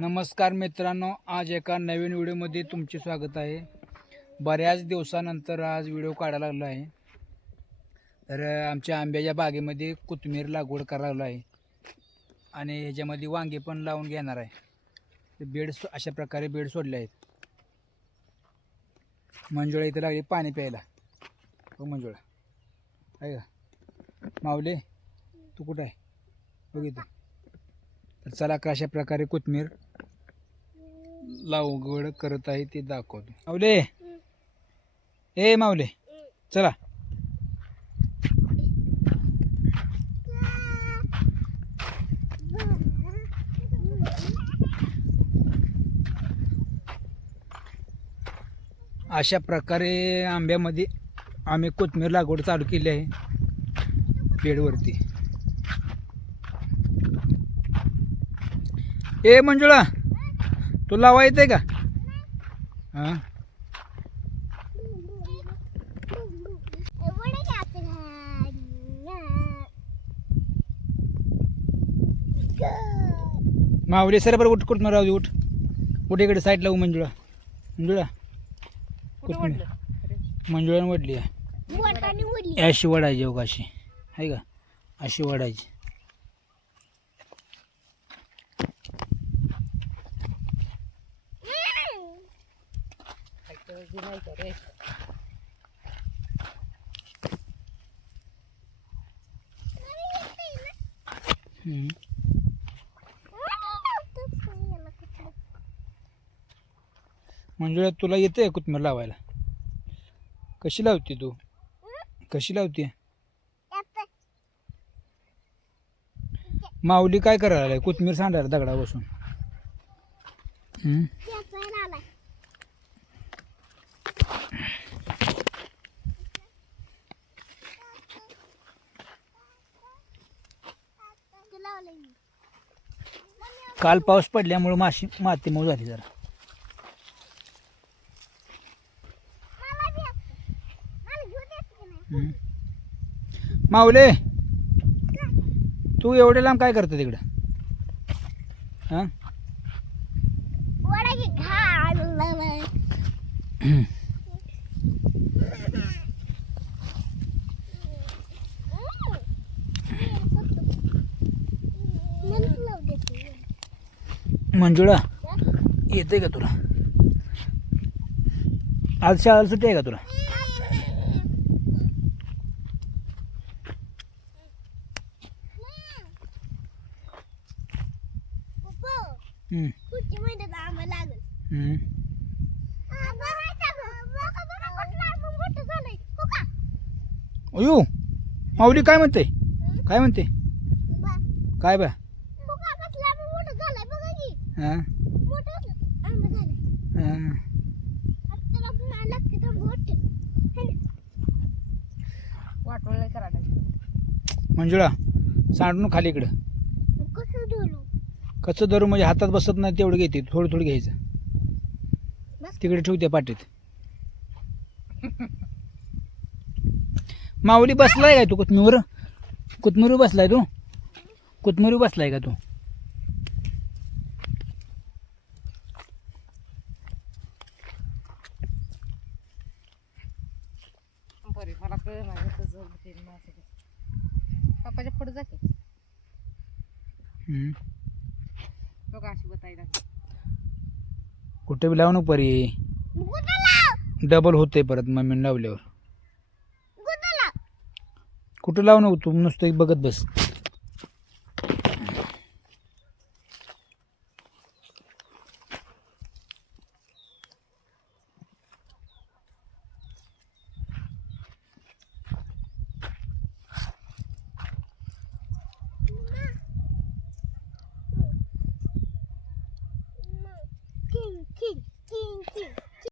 नमस्कार मित्रांनो, आज एका नवीन व्हिडिओमध्ये तुमचे स्वागत आहे। बऱ्याच दिवसानंतर आज व्हिडिओ काढायला लागलो आहे। तर आमच्या आंब्याच्या बागेमध्ये कोथिंबीर लागवड करायला आहे आणि ह्याच्यामध्ये वांगे पण लावून घेणार आहे। बेड अशा प्रकारे बेड सोडले आहेत। मंजुळा इथे लागली पाणी प्यायला। हो मंजुळा आहे का? माऊले तू कुठं आहे? बघितलं तर चला कशा प्रकारे कोथिंबीर लागवड करत आहे ते दाखवतो। माऊले ए माऊले चला। अशा प्रकारे आंब्यामध्ये आम्ही कोथिंबीर लागवड चालू केली आहे बेडवरती। ए मंजुळा तू लावा येते का? हां माऊली सर बरं उठ कुठून राहू दे। उठ उठ इकडे साईड लावू मंजुळा। मंजुळा कुठून मंजुळाने वडली आहे। अशी वडायची हो का? अशी आहे का? अशी वडायची। मंजुळा तुला येते कोथिंबीर लावायला? कशी लावते तू? कशी लावते? माऊली काय करायला? कोथिंबीर सांडायला दगडा बसून। काल पाऊस पडल्यामुळे माती मऊ झाली जरा। माऊले तू एवढे लांब काय करतो तिकडं? हां मंजुळा येते का तुला? आज शाळेला सुट्टी आहे का तुला? अयो माऊली काय म्हणते? काय म्हणते? काय बा? हां मंजुळा सांडून खाली इकडं कसं धरू? म्हणजे हातात बसत नाही तेवढं घेते, थोडं थोडं घ्यायचं तिकडे ठेवते पाठीत। माऊली बसलाय काय तू कोथमीर? कोथमीर बसलाय तू? कोथमीर बसलाय का तू? पप्पाच्या पुढे जाते कुठे बी लावू नको परी, डबल होते परत मम्मीने लावल्यावर। कुठं लावू नको तू, नुसतं बघत बस।